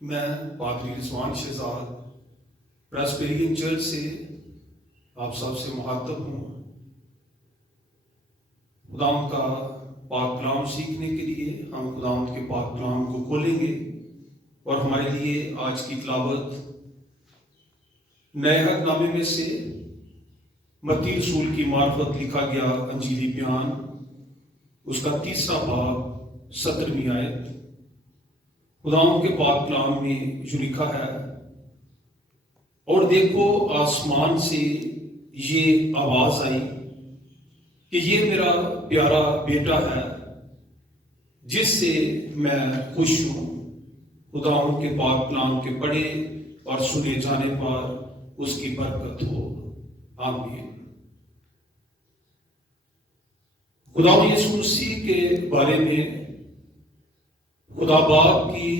میں پادری رضوان شہزاد پریسبیرین چرچ سے آپ سب سے مخاطب ہوں۔ خداوند کا پاک کلام سیکھنے کے لیے ہم خداوند کے پاک کلام کو کھولیں گے اور ہمارے لیے آج کی تلاوت نئے عہد نامے میں سے متی رسول کی معرفت لکھا گیا انجیلی بیان، اس کا 3 باب 17 آیت۔ خداوند کے پاک کلام میں جو لکھا ہے، اور دیکھو آسمان سے یہ آواز آئی کہ یہ میرا پیارا بیٹا ہے جس سے میں خوش ہوں۔ خداوند کے پاک کلام کے پڑھے اور سنے جانے پر اس کی برکت ہو، آمین۔ خداوند یسوع مسیح کے بارے میں خدا باپ کی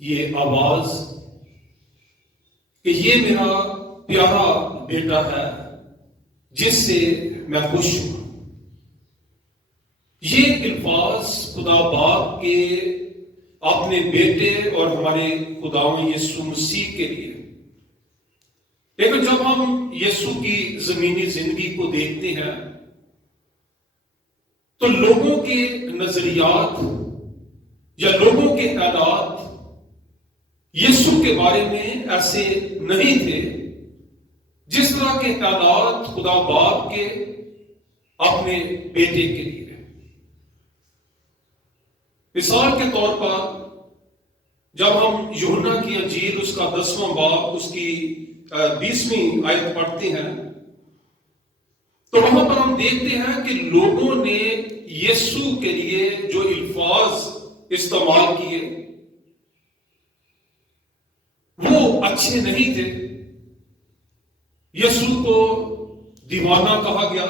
یہ آواز کہ یہ میرا پیارا بیٹا ہے جس سے میں خوش ہوں، یہ الفاظ خدا باپ کے اپنے بیٹے اور ہمارے خداوند یسوع مسیح کے لیے۔ لیکن جب ہم یسوع کی زمینی زندگی کو دیکھتے ہیں تو لوگوں کے نظریات یا لوگوں کے خیالات یسوع کے بارے میں ایسے نہیں تھے جس طرح کے خیالات خدا باپ کے اپنے بیٹے کے لیے۔ مثال کے طور پر جب ہم یوحنا کی انجیل اس کا 10واں باب اس کی 20ویں آیت پڑھتے ہیں تو وہاں پر ہم دیکھتے ہیں کہ لوگوں نے یسوع کے لیے جو الفاظ استعمال کیے وہ اچھے نہیں تھے۔ یسوع کو دیوانہ کہا گیا،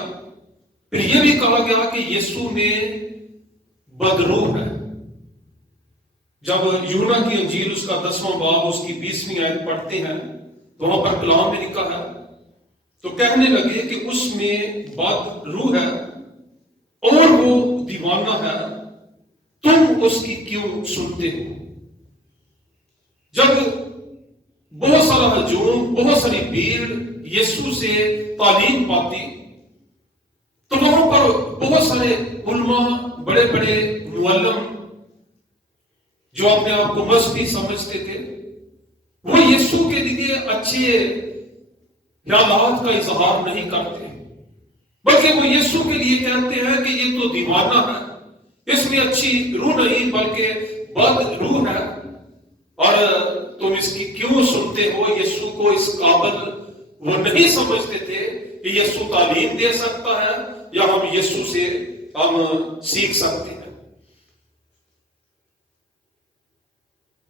پھر یہ بھی کہا گیا کہ یسوع میں بدروح ہے۔ جب یوحنا کی انجیل اس کا 10واں باب اس کی 20ویں آیت پڑھتے ہیں تو وہاں پر کلام میں لکھا ہے، تو کہنے لگے کہ اس میں بد روح ہے اور وہ دیوانہ ہے، تم اس کی کیوں سنتے ہو؟ جب بہت سارا ہجوم، بہت ساری بھیڑ یسوع سے تعلیم پاتی تو وہاں پر بہت سارے علماء، بڑے بڑے معلم جو اپنے آپ کو مذہبی سمجھتے تھے، وہ یسوع کے لیے اچھے خیالات کا اظہار نہیں کرتے، بلکہ وہ یسوع کے لیے کہتے ہیں کہ یہ تو دیوانہ ہے، اس میں اچھی روح نہیں بلکہ بد روح ہے، اور تم اس کی کیوں سنتے ہو؟ یسوع کو اس قابل وہ نہیں سمجھتے تھے کہ یسوع تعلیم دے سکتا ہے یا ہم یسوع سے ہم سیکھ سکتے ہیں۔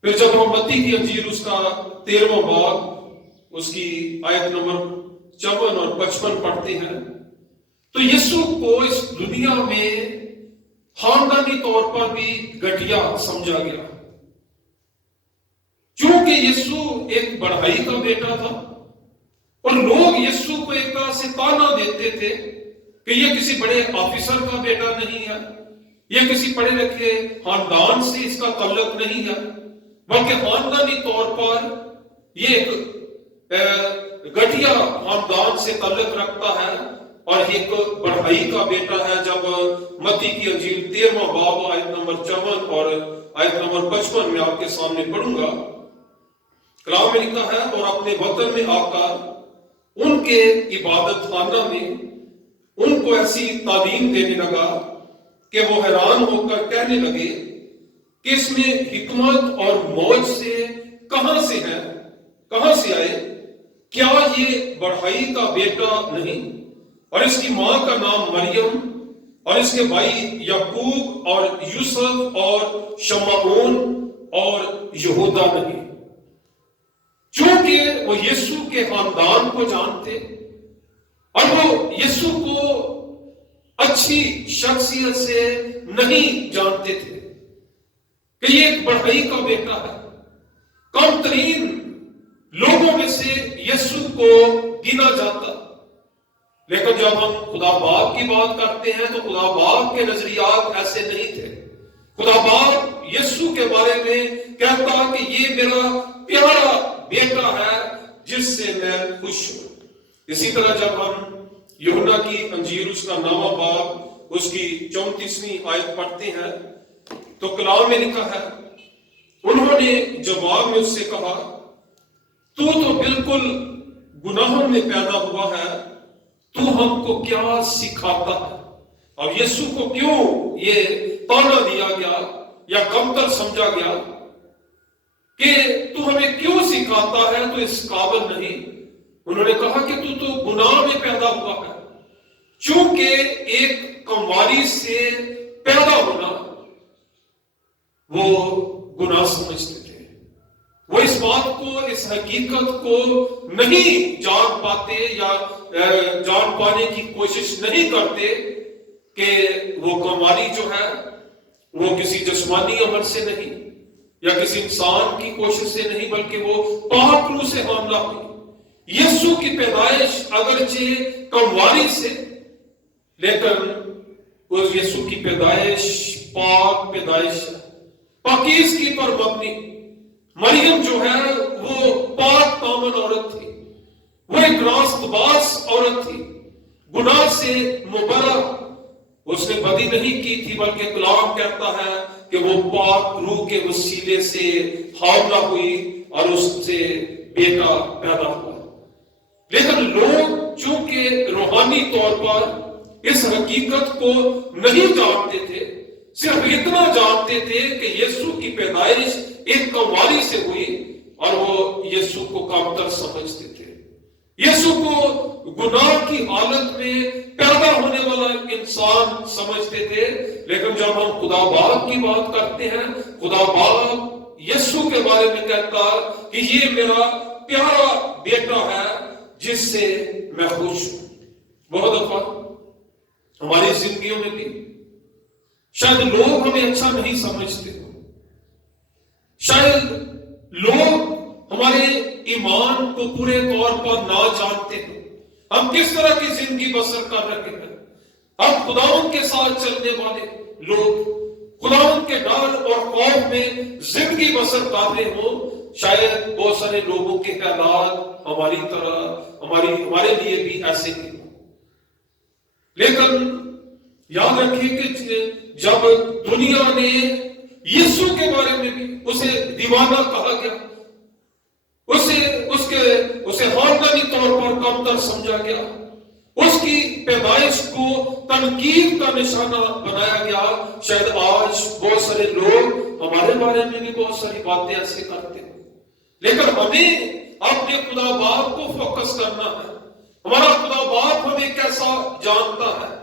پھر جب ہم متی کی انجیل اس کا 13واں باب اس کی آیت نمبر 54 اور 55 پڑھتے ہیں تو یسوع کو اس دنیا میں خاندانی طور پر بھی گھٹیا سمجھا گیا، چونکہ یسوع ایک بڑھائی کا بیٹا تھا اور لوگ یسوع کو ایک طرح سے تانا دیتے تھے کہ یہ کسی بڑے آفیسر کا بیٹا نہیں ہے، یہ کسی پڑھے لکھے خاندان سے اس کا تعلق نہیں ہے، بلکہ خاندانی طور پر یہ ایک گھٹیا خاندان سے تعلق رکھتا ہے اور ایک بڑھائی کا بیٹا ہے۔ جب متی کی انجیل 13واں باب آیت نمبر 54 اور آیت نمبر 55 میں آپ کے سامنے پڑھوں گا، کلام میں لکھا ہے، اور اپنے وطن میں آ کر ان کے عبادت خانہ میں ان کو ایسی تعلیم دینے لگا کہ وہ حیران ہو کر کہنے لگے کہ اس میں حکمت اور موج سے کہاں سے ہے، کہاں سے آئے؟ کیا یہ بڑھائی کا بیٹا نہیں؟ اور اس کی ماں کا نام مریم اور اس کے بھائی یعقوب اور یوسف اور شمعون اور یہودا نہیں؟ چونکہ وہ یسوع کے خاندان کو جانتے اور وہ یسوع کو اچھی شخصیت سے نہیں جانتے تھے کہ یہ ایک بڑھائی کا بیٹا ہے، کم ترین لوگوں میں سے یسوع کو گنا جاتا۔ لیکن جب ہم خدا باپ کی بات کرتے ہیں تو خدا باپ کے نظریات ایسے نہیں تھے۔ خدا باپ یسوع کے بارے میں کہتا کہ یہ میرا پیارا بیٹا ہے جس سے میں خوش ہوں۔ اسی طرح جب ہم یوحنا کی انجیل اس کا 9واں باب اس کی 34ویں آیت پڑھتے ہیں تو کلام میں لکھا ہے، انہوں نے جواب میں اس سے کہا، تو بالکل گناہوں میں پیدا ہوا ہے، تو ہم کو کیا سکھاتا ہے؟ اب یسوع کو کیوں یہ تانا دیا گیا یا کمتر سمجھا گیا کہ تو ہمیں کیوں سکھاتا ہے، تو اس قابل نہیں۔ انہوں نے کہا کہ تو گناہ میں پیدا ہوا ہے، چونکہ ایک کنواری سے پیدا ہونا وہ گناہ سمجھتے تھے۔ وہ اس بات کو، اس حقیقت کو نہیں جان پاتے یا جان پانے کی کوشش نہیں کرتے کہ وہ کنواری جو ہے وہ کسی جسمانی عمل سے نہیں یا کسی انسان کی کوشش سے نہیں، بلکہ وہ پاک روح سے حاملہ ہوئی۔ یسوع کی پیدائش اگرچہ کنواری سے، لیکن اس یسوع کی پیدائش پاک پیدائش ہے، پاکیزگی پر مبنی۔ مریم جو ہے وہ پاک دامن عورت تھی، وہ ایک راست باز عورت تھی، گناہ سے مبرہ، اس نے بدی نہیں کی تھی، بلکہ کلام کہتا ہے کہ وہ پاک روح کے وسیلے سے حاملہ ہوئی اور اس سے بیٹا پیدا ہوا۔ لیکن لوگ چونکہ روحانی طور پر اس حقیقت کو نہیں جانتے تھے، صرف اتنا جانتے تھے کہ یسوع کی پیدائش ایک کنواری سے ہوئی اور وہ یسوع کو کمتر سمجھتے تھے، یسوع کو گناہ کی حالت میں پیدا ہونے والا انسان سمجھتے تھے۔ لیکن جب ہم خدا باپ کی بات کرتے ہیں، خدا باپ یسوع کے بارے میں کہتا کہ یہ میرا پیارا بیٹا ہے جس سے میں خوش ہوں۔ بہت دفعہ ہماری زندگیوں میں بھی شاید لوگ ہمیں اچھا نہیں سمجھتے، شاید لوگ ہمارے ایمان کو پورے طور پر نہ جانتے ہیں، ہم کس طرح کی زندگی بسر کر رہے ہیں۔ ہم خداوند کے ساتھ چلنے والے لوگ خداوند کے ڈر اور خوف میں زندگی بسر کر رہے ہوں، شاید بہت سارے لوگوں کے خیالات ہماری طرح ہمارے لیے بھی ایسے ہی ہوں۔ لیکن یاد رکھیے کہ جب دنیا نے یسوع کے بارے میں بھی اسے دیوانہ کہا گیا، اسے خاندانی طور پر کمتر سمجھا گیا، اس کی پیدائش کو تنقید کا نشانہ بنایا گیا، شاید آج بہت سارے لوگ ہمارے بارے میں بھی بہت ساری باتیں ایسے کرتے ہیں۔ لیکن ہمیں اپنے خدا باپ کو فوکس کرنا ہے، ہمارا خدا باپ ہمیں کیسا جانتا ہے،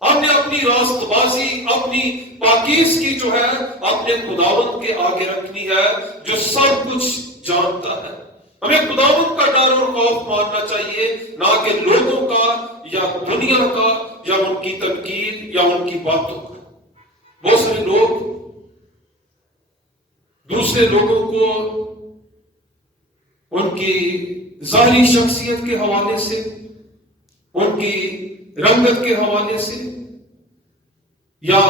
ہم نے اپنی راست بازی، اپنی پاکیزگی جو ہے اپنے خداوند کے آگے رکھنی ہے جو سب کچھ جانتا ہے۔ ہمیں خداوند کا ڈر اور خوف ماننا چاہیے، نہ کہ لوگوں کا یا دنیا کا یا ان کی تنقید یا ان کی باتوں کا۔ بہت سارے لوگ دوسرے لوگوں کو ان کی ظاہری شخصیت کے حوالے سے، ان کی رنگت کے حوالے سے یا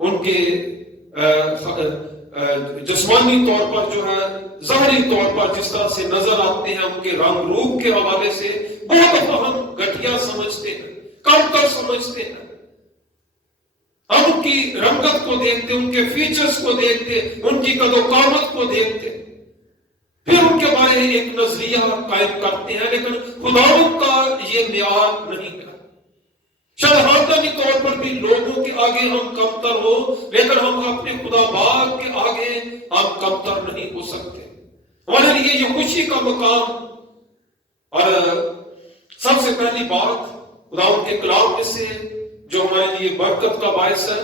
ان کے جسمانی طور پر جو ہے ظاہری طور پر جس طرح سے نظر آتے ہیں، ان کے رنگ روپ کے حوالے سے بہت دفعہ ہم گھٹیا سمجھتے ہیں، کمتر سمجھتے ہیں۔ ہم ان کی رنگت کو دیکھتے، ان کے فیچرز کو دیکھتے، ان کی قد و قامت کو دیکھتے، پھر ان کے بارے میں ایک نظریہ قائم کرتے ہیں، لیکن خداوند کا یہ معیار نہیں ہے۔ شاید خاندانی طور پر بھی لوگوں کے آگے ہم کمتر ہو، لیکن ہم اپنے خدا باپ کے آگے ہم کمتر نہیں ہو سکتے۔ ہمارے لیے یہ خوشی کا مقام، اور سب سے پہلی بات خداوند کے کلام میں سے جو ہمارے لیے برکت کا باعث ہے،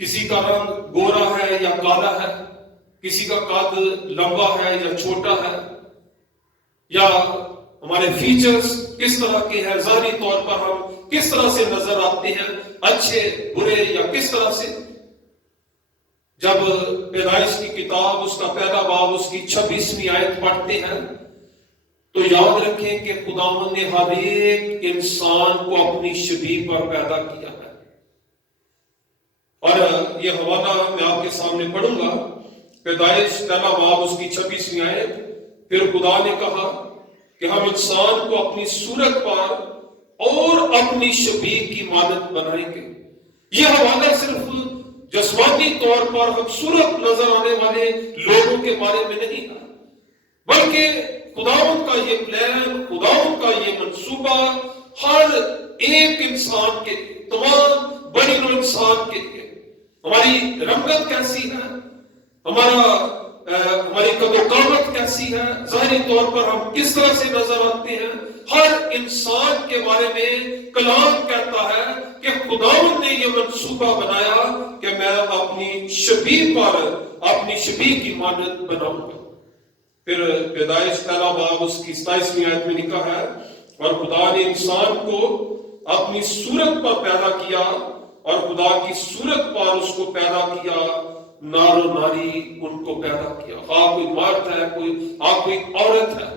کسی کا رنگ گورا ہے یا کالا ہے، کسی کا قد لمبا ہے یا چھوٹا ہے، یا ہمارے فیچرز کس طرح کے ہیں، ظاہری طور پر ہم کس طرح سے نظر آتے ہیں، اچھے برے یا کس طرح سے۔ جب پیدائش کی کتاب اس کا پہلا باب اس کی 26ویں آیت پڑھتے ہیں تو یاد رکھیں کہ خداوند نے ہر ایک انسان کو اپنی شبیہ پر پیدا کیا ہے، اور یہ حوالہ میں آپ کے سامنے پڑھوں گا، پیدائش پہلا باب اس کی 26ویں آیت۔ پھر خدا نے کہا کہ ہم انسان کو اپنی صورت پر اور اپنی شبیہ کی مانند بنائیں گے۔ یہ حوالہ صرف جسمانی طور پر خوبصورت نظر آنے والے لوگوں کے بارے میں نہیں ہے، بلکہ خداوند کا یہ پلان، خداوند کا یہ منصوبہ ہر ایک انسان کے لیے، تمام بنی نوع انسان کے لیے۔ ہماری رنگت کیسی ہے، ہماری قد و قامت کیسی ہے، ظاہری طور پر ہم کس طرح سے نظر آتے ہیں، ہر انسان کے بارے میں کلام کہتا ہے کہ خداوند نے یہ منصوبہ بنایا کہ میں اپنی شبیہ پر، اپنی شبیہ کی مانند بناؤں گا۔ پھر پیدائش پہلا باب اس کی 27ویں آیت میں لکھا ہے، اور خدا نے انسان کو اپنی صورت پر پیدا کیا اور خدا کی صورت پر اس کو پیدا کیا، نار و ناری ان کو پیدا کیا۔ خواہ کوئی مرد ہے، کوئی عورت ہے،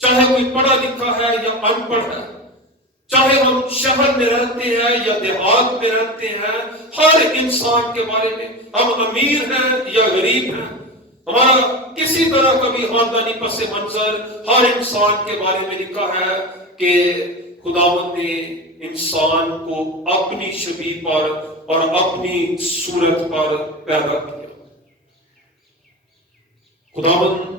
چاہے کوئی پڑھا لکھا ہے یا ان پڑھ ہے، چاہے ہم شہر میں رہتے ہیں یا دیہات میں رہتے ہیں، ہر انسان کے بارے میں، ہم امیر ہیں یا غریب ہیں، ہمارا کسی طرح کا بھی خاندانی پس منظر، ہر انسان کے بارے میں لکھا ہے کہ خداوند نے انسان کو اپنی شبیہ پر اور اپنی صورت پر پیدا کیا۔ خداوند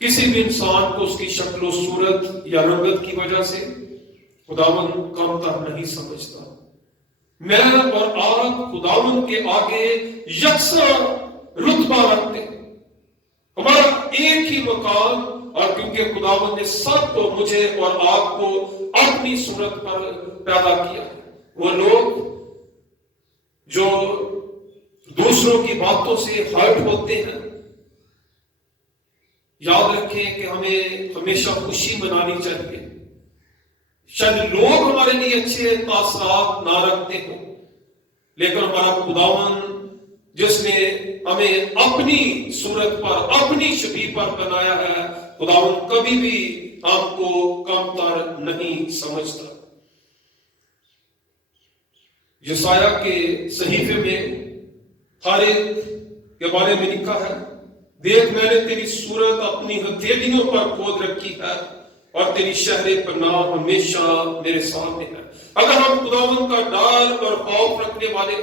کسی بھی انسان کو اس کی شکل و صورت یا رنگت کی وجہ سے خداوند کم تر نہیں سمجھتا۔ میں اور آپ خداوند کے آگے یکساں رتبہ رکھتے ہیں، ہمارا ایک ہی مقام، اور کیونکہ خداوند نے سب کو، مجھے اور آپ کو اپنی صورت پر پیدا کیا۔ وہ لوگ جو دوسروں کی باتوں سے ہرٹ ہوتے ہیں، یاد رکھیں کہ ہمیں ہمیشہ خوشی منانی چاہیے۔ شاید لوگ ہمارے لیے اچھے تاثرات نہ رکھتے ہوں، لیکن ہمارا خداوند جس نے ہمیں اپنی صورت پر، اپنی شبیہ پر بنایا ہے، خداوند کبھی بھی ہم کو کم تر نہیں سمجھتا۔ یسایہ کے صحیفے میں ہر ایک کے بارے میں لکھا ہے، دیکھ میں نے تیری صورت اپنی ہتھیلیوں پر کھود رکھی ہے اور تیری شہر پناہ ہمیشہ میرے سامنے ہے۔ اگر ہم خداوند کا ڈر اور خوف رکھنے والے،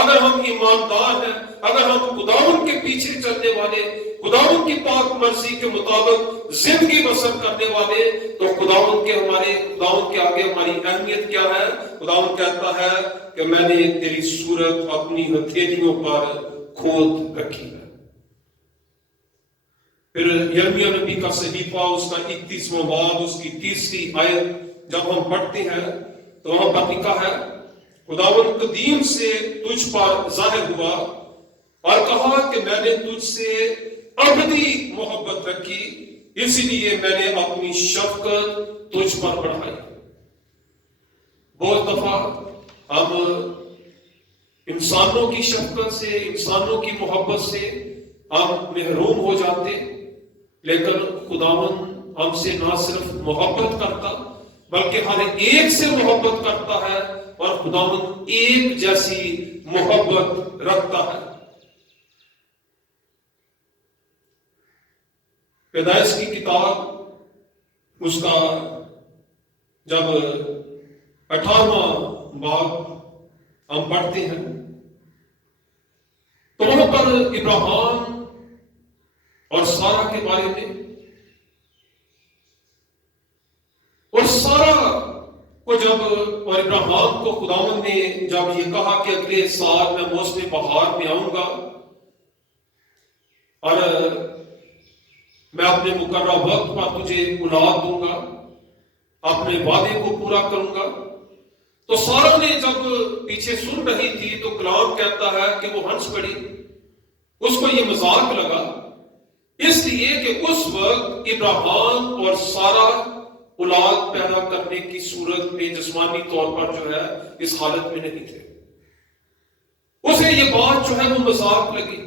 اگر ہم ایماندار ہیں، اگر ہم خداوند کے پیچھے چلنے والے، خداوند کی پاک مرضی کے مطابق زندگی بسر کرنے والے، تو خداوند کے آگے ہماری اہمیت کیا ہے؟ خداوند کہتا ہے کہ میں نے تیری صورت اپنی ہتھیلیوں پر کھود رکھی ہے۔ پھر یرمیہ نبی کا صحیفہ اس کا 31واں باب اس کی 30ویں آیت جب ہم پڑھتے ہیں تو وہاں پر لکھا ہے، خداوند قدیم سے تجھ پر ظاہر ہوا اور کہا کہ میں نے تجھ سے ابدی محبت رکھی، اسی لیے میں نے اپنی شفقت تجھ پر بڑھائی۔ بہت دفعہ ہم انسانوں کی شفقت سے، انسانوں کی محبت سے ہم محروم ہو جاتے، لیکن خداوند ہم سے نہ صرف محبت کرتا بلکہ ہر ایک سے محبت کرتا ہے، اور خداوند ایک جیسی محبت رکھتا ہے۔ پیدائش کی کتاب اس کا جب 18واں باب ہم پڑھتے ہیں تو وہاں پر ابراہیم اور سارہ کے بارے میں، اور سارہ کو جب، اور ابراہیم کو خداوند نے جب یہ کہا کہ اگلے سال میں موسم بہار میں آؤں گا اور میں اپنے مقررہ وقت پر تجھے اولاد دوں گا، اپنے وعدے کو پورا کروں گا، تو سارہ نے جب پیچھے سن رہی تھی تو کلام کہتا ہے کہ وہ ہنس پڑی، اس کو یہ مذاق لگا، اس لیے کہ اس وقت ابراہیم اور سارہ اولاد پیدا کرنے کی صورت میں جسمانی طور پر جو ہے اس حالت میں نہیں تھے۔ اسے یہ بات جو ہے وہ مذاق لگی،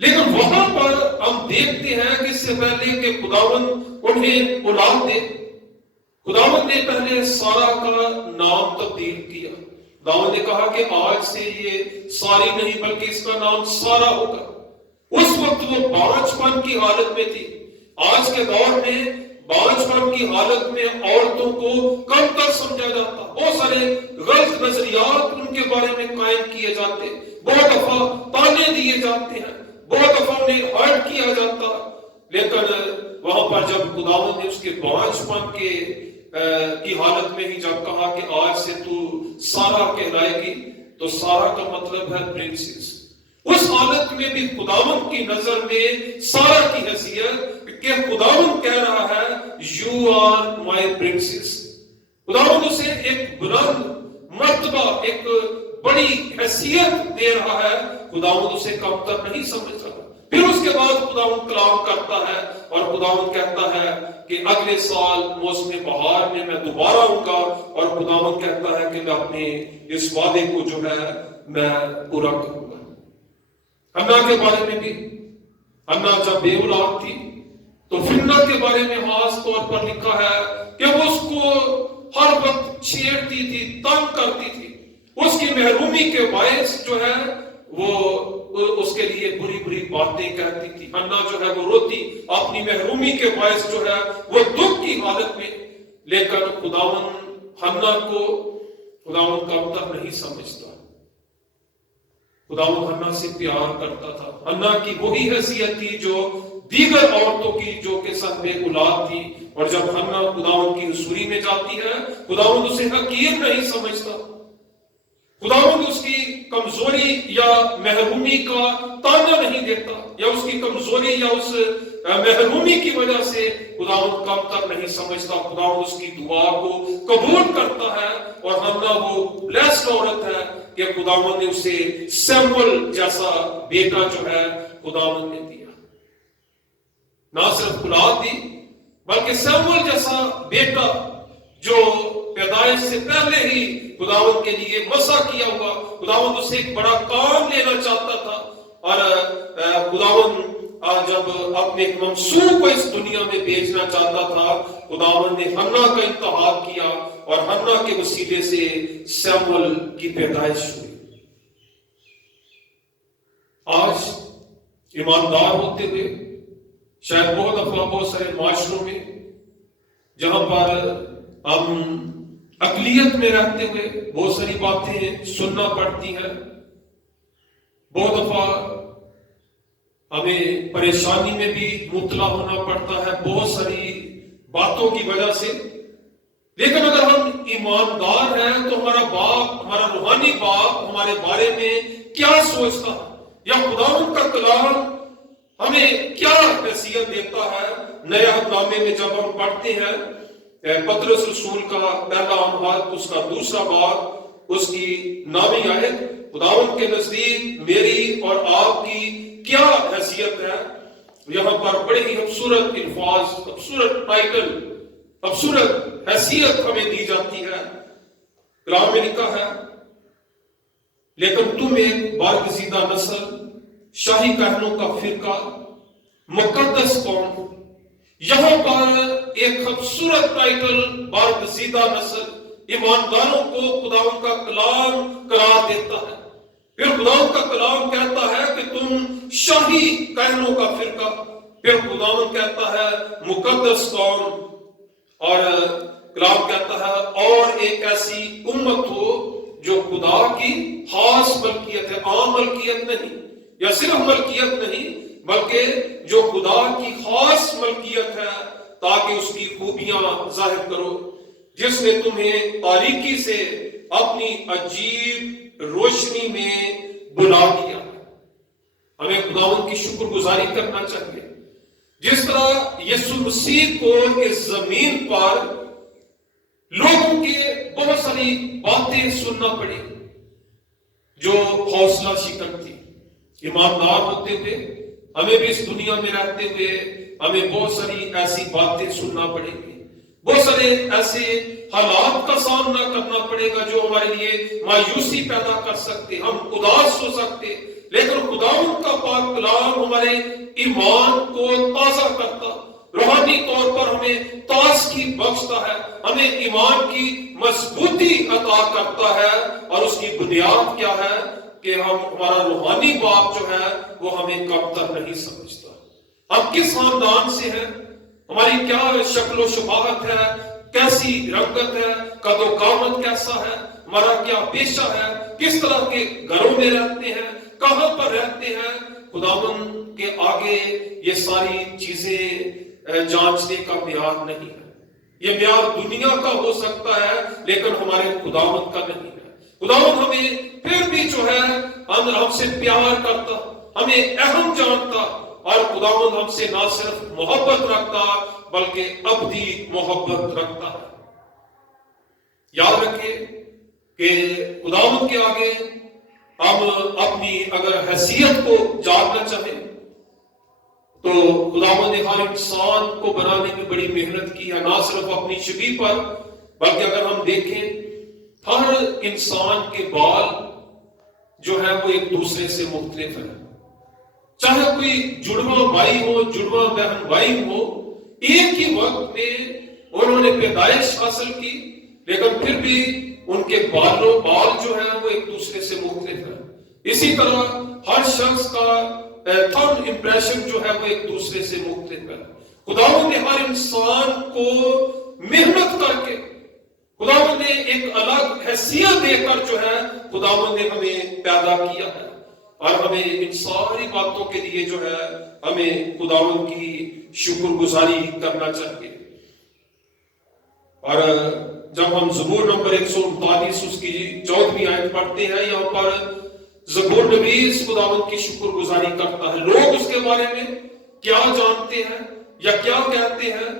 لیکن وہاں پر ہم دیکھتے ہیں کہ اس سے پہلے کہ خداوند انہیں اولاد دے، خداوند نے پہلے سارہ کا نام تبدیل کیا، خداوند نے کہا کہ آج سے یہ ساری نہیں بلکہ اس کا نام سارا ہوگا۔ اس وقت وہ بانجھ پن کی حالت میں تھی۔ آج کے دور میں بانجھ پن کی حالت میں عورتوں کو کم تر سمجھا جاتا، بہت سارے غلط نظریات ان کے بارے میں قائم کیے جاتے، بہت دفعہ تانے دیے جاتے ہیں، بہت دفعہ انہیں ہرٹ کیا جاتا۔ لیکن وہاں پر جب خداوند نے اس کے بانجھ پن کی حالت میں ہی جب کہا کہ آج سے تو سارا کہلائے گی، تو سارا کا مطلب ہے پرنسس۔ اس حالت میں بھی خداوند کی نظر میں سارا کی حیثیت کہ خداوند کہہ رہا ہے یو آر مائی پرنسس۔ خداوند اسے ایک بلند مرتبہ، ایک بڑی حیثیت دے رہا ہے، خداوند اسے کم تر نہیں سمجھ رہا۔ پھر اس کے بعد خداوند کلام کرتا ہے اور خداوند کہتا ہے کہ اگلے سال موسم بہار میں دوبارہ آؤں گا، اور خداوند کہتا ہے کہ میں اپنے اس وعدے کو جو ہے میں پورا کروں گا۔ حنا کے بارے میں بھی، حنا جب بے اولاد تھی تو فنہ کے بارے میں خاص طور پر لکھا ہے کہ وہ اس کو ہر وقت چھیڑتی تھی، تنگ کرتی تھی، اس کی محرومی کے باعث جو ہے وہ اس کے لیے بری بری باتیں کہتی تھی۔ حنا جو ہے وہ روتی اپنی محرومی کے باعث جو ہے وہ دکھ کی حالت میں، لیکن خداوند حنا کو خداوند کم تک نہیں سمجھتا۔ خداوند حنا سے پیار کرتا تھا۔ حنا کی وہی حیثیت تھی جو دیگر عورتوں کی جو کہ سب بے اولاد تھی، اور جب حنا خداوند کی حضوری میں جاتی ہے خداوند اسے حقیر نہیں سمجھتا، خداوند اس کی کمزوری یا محرومی کا تانا نہیں دیتا، یا اس کی کمزوری یا اس محرومی کی وجہ سے خداوند کم تک نہیں سمجھتا۔ خداوند اس کی دعا کو قبول کرتا ہے، اور حنا وہ بلیسڈ عورت ہے کہ خداوند نے اسے سیمول جیسا بیٹا جو ہے خداوند نے دیا۔ نہ صرف اولاد دی بلکہ سیمول جیسا بیٹا جو پیدائش سے پہلے ہی خداوند کے لیے مسا کیا ہوا۔ خداوند اسے ایک بڑا کام لینا چاہتا تھا، اور خداوند جب اپنے ممسوح کو اس دنیا میں بھیجنا چاہتا تھا، خداوند نے حنا کا انتخاب کیا، اور حنا کے وسیلے سے سیمول کی پیدائش ہوئی۔ آج ایماندار ہوتے ہوئے شاید بہت دفعہ بہت سارے معاشروں میں جہاں پر ہم اقلیت میں رہتے ہوئے بہت ساری باتیں سننا پڑتی ہیں، بہت دفعہ ہمیں پریشانی میں بھی مبتلا ہونا پڑتا ہے بہت ساری باتوں کی وجہ سے، لیکن اگر ہم ایماندار ہیں تو ہمارا باپ، ہمارا روحانی باپ ہمارے بارے میں کیا سوچتا ہے، یا خداوند کا کلام ہمیں کیا حیثیت دیتا ہے۔ نئے عہد نامے میں جب ہم پڑھتے ہیں پطرس رسول کا پہلا عنوان، اس کا دوسرا باب، اس کی 9ویں آیت، خداوند کے نزدیک میری اور آپ کی کیا حیثیت ہے، یہاں پر بڑے ہی خوبصورت الفاظ، خوبصورت ٹائٹل، خوبصورت حیثیت ہمیں دی جاتی ہے۔ کلام میں لکھا ہے لیکن تم ایک برگزیدہ نسل، شاہی کہنوں کا فرقہ، مقدس قوم۔ یہاں پر ایک خوبصورت ٹائٹل، برگزیدہ نسل، ایمانداروں کو خداوند کا کلام قرار دیتا ہے۔ پھر خداوند کا کلام کہتا ہے کہ تم شاہی کہنوں کا فرقہ، پھر خداوند کہتا ہے مقدس قوم، اور کلام کہتا ہے اور ایک ایسی امت ہو جو خدا کی خاص ملکیت ہے، عام ملکیت نہیں، یا صرف ملکیت نہیں بلکہ جو خدا کی خاص ملکیت ہے، تاکہ اس کی خوبیاں ظاہر کرو، جس نے تمہیں تاریکی سے اپنی عجیب روشنی میں بلا دیا۔ ہمیں خداوند کی شکر گزاری کرنا چاہیے، جس طرح یسوع مسیح کو اس زمین پر لوگوں کے بہت ساری باتیں سننا پڑی جو حوصلہ شکن تھی۔ ایماندار ہوتے ہوئے ہمیں بھی اس دنیا میں رہتے ہوئے ہمیں بہت ساری ایسی باتیں سننا پڑے گی، بہت سارے ایسے حالات کا سامنا کرنا پڑے گا جو ہمارے لیے مایوسی پیدا کر سکتے، ہم اداس ہو سکتے، لیکن خداوند کا پاک کلام ہمارے ایمان کو تازہ کرتا، روحانی طور پر ہمیں تازگی بخشتا ہے، ہمیں ایمان کی مضبوطی عطا کرتا ہے، اور اس کی بنیاد کیا ہے کہ ہمارا روحانی باپ جو ہے وہ ہمیں کمتر نہیں سمجھتا۔ ہم کس خاندان سے ہیں، ہماری کیا شکل و شباہت ہے، کیسی رنگت ہے، قد و قامت کیسا ہے، ہمارا کیا پیشہ ہے، کس طرح کے گھروں میں رہتے ہیں، کہاں پر رہتے ہیں، خداوند کے آگے یہ ساری چیزیں جانچنے کا معیار نہیں ہے۔ یہ معیار دنیا کا ہو سکتا ہے لیکن ہمارے خداوند کا نہیں ہے۔ خداوند ہمیں پھر بھی جو ہے ہم سے پیار کرتا، ہمیں اہم جانتا، اور خداوند ہم سے نہ صرف محبت رکھتا بلکہ ابدی محبت رکھتا ہے۔ یاد رکھیں کہ خداوند کے آگے ہم اپنی اگر حیثیت کو جاننا چاہیں تو خداوند نے ہر انسان کو بنانے میں بڑی محنت کی ہے، نہ صرف اپنی شبیہ پر بلکہ اگر ہم دیکھیں ہر انسان کے بال جو ہے وہ ایک دوسرے سے مختلف ہے۔ چاہے کوئی جڑواں بھائی ہو، جڑواں بہن بھائی ہو، ایک ہی وقت میں انہوں نے پیدائش حاصل کی لیکن پھر بھی ان کے بال جو ہے وہ ایک دوسرے سے مختلف ہے۔ اسی طرح ہر شخص کا تھرڈ امپریشن جو ہے وہ ایک دوسرے سے مختلف ہے۔ خداوند نے ہر انسان کو محنت کر کے، خداوند نے ایک الگ حیثیت دے کر جو ہے خداوند نے ہمیں پیدا کیا ہے، اور ہمیں ان ساری باتوں کے لیے جو ہے ہمیں خداوند کی شکر گزاری کرنا چاہیے۔ اور جب ہم زبور نمبر 139 اس کی 14ویں آیت پڑھتے ہیں، یہاں پر زبور نویس خداوند کی شکر گزاری کرتا ہے۔ لوگ اس کے بارے میں کیا جانتے ہیں یا کیا کہتے ہیں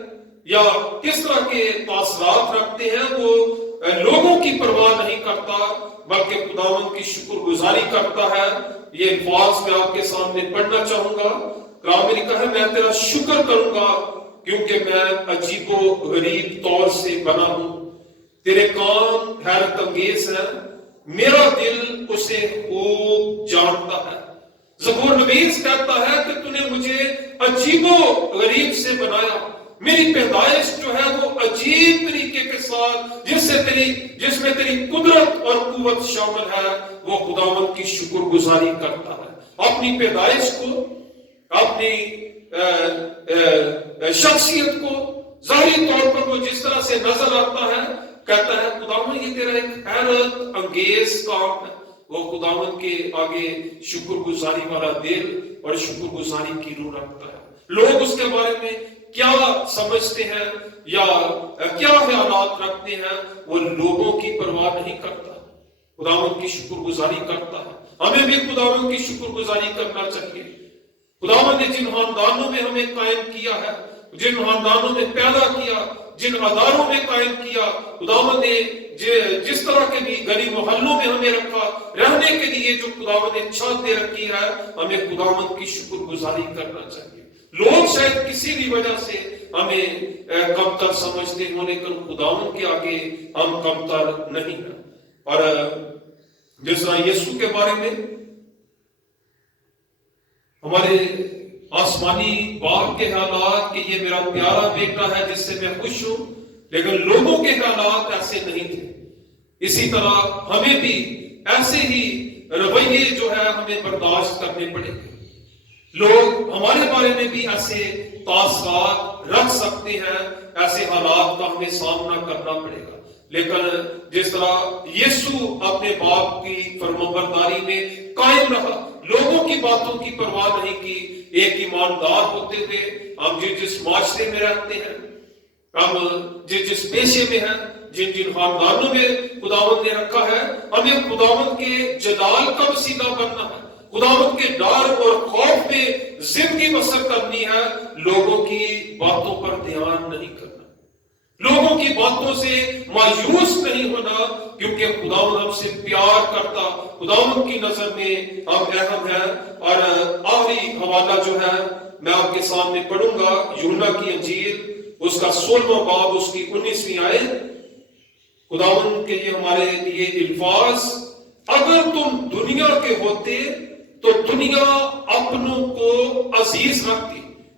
یا کس طرح کے تاثرات رکھتے ہیں، وہ لوگوں کی پرواہ نہیں کرتا بلکہ خداوند کی شکر گزاری کرتا ہے۔ یہ الفاظ میں آپ کے سامنے پڑھنا چاہوں گا۔ کلام میں لکھا ہے، میں تیرا شکر کروں گا کیونکہ میں عجیب و غریب طور سے بنا ہوں، تیرے کام حیرت انگیز ہیں، میرا دل اسے خوب جانتا ہے۔ زبور نویس کہتا ہے کہ تو نے مجھے عجیب و غریب سے بنایا، میری پیدائش جو ہے وہ عجیب طریقے کے ساتھ جس میں تیری قدرت اور قوت شامل ہے، وہ خداوند کی شکر گزاری کرتا ہے۔ اپنی پیدائش کو، اپنی شخصیت کو ظاہری طور پر وہ جس طرح سے نظر آتا ہے، کہتا ہے خداوند یہ تیرا ایک حیرت انگیز کام ہے۔ وہ خداوند کے آگے شکر گزاری والا دل اور شکر گزاری کی روح رکھتا ہے۔ لوگ اس کے بارے میں کیا سمجھتے ہیں یا کیا خیالات رکھتے ہیں، وہ لوگوں کی پرواہ نہیں کرتا، خداوند کی شکر گزاری کرتا ہے۔ ہمیں بھی خداوند کی شکر گزاری کرنا چاہیے۔ خداوند نے جن خاندانوں میں ہمیں قائم کیا ہے، جن خاندانوں میں پیدا کیا، جن اداروں میں قائم کیا، خداوند نے جس طرح کے بھی گلی محلوں میں ہمیں رکھا، رہنے کے لیے جو خداوند نے چھت دے رکھی ہے، ہمیں خداوند کی شکر گزاری کرنا چاہیے۔ لوگ شاید کسی بھی وجہ سے ہمیں کمتر سمجھتے ہوں لیکن خداوند کے آگے ہم کمتر نہیں ہیں۔ اور جس طرح یسوع کے بارے میں ہمارے آسمانی باپ کے حالات کہ یہ میرا پیارا بیٹا ہے جس سے میں خوش ہوں، لیکن لوگوں کے حالات ایسے نہیں تھے۔ اسی طرح ہمیں بھی ایسے ہی رویے جو ہے ہمیں برداشت کرنے پڑیں گے۔ لوگ ہمارے بارے میں بھی ایسے تاثرات رکھ سکتے ہیں، ایسے حالات کا ہمیں سامنا کرنا پڑے گا، لیکن جس طرح یسوع اپنے باپ کی فرمانبرداری میں قائم رہا، لوگوں کی باتوں کی پرواہ نہیں کی، ایک ایماندار ہوتے ہوئے ہم جس معاشرے میں رہتے ہیں، ہم جس پیشے میں ہیں، جن خاندانوں میں خداوند نے رکھا ہے، ہمیں خداوند کے جلال کا وسیلہ بننا ہے، خداوند کے ڈر اور خوف میں زندگی بسر کرنی ہے، لوگوں کی باتوں پر دھیان نہیں کرنا، لوگوں کی باتوں سے مایوس نہیں ہونا، کیونکہ خداوند ہم سے پیار کرتا، خداوند کی نظر میں ہم اہم ہیں۔ اور آخری حوالہ جو ہے میں آپ کے سامنے پڑھوں گا، یوحنا کی انجیل اس کا 16واں باب اس کی 19ویں آیت۔ خداوند کے یہ ہمارے لیے الفاظ، اگر تم دنیا کے ہوتے تو دنیا اپنوں کو عزیز رکھتی،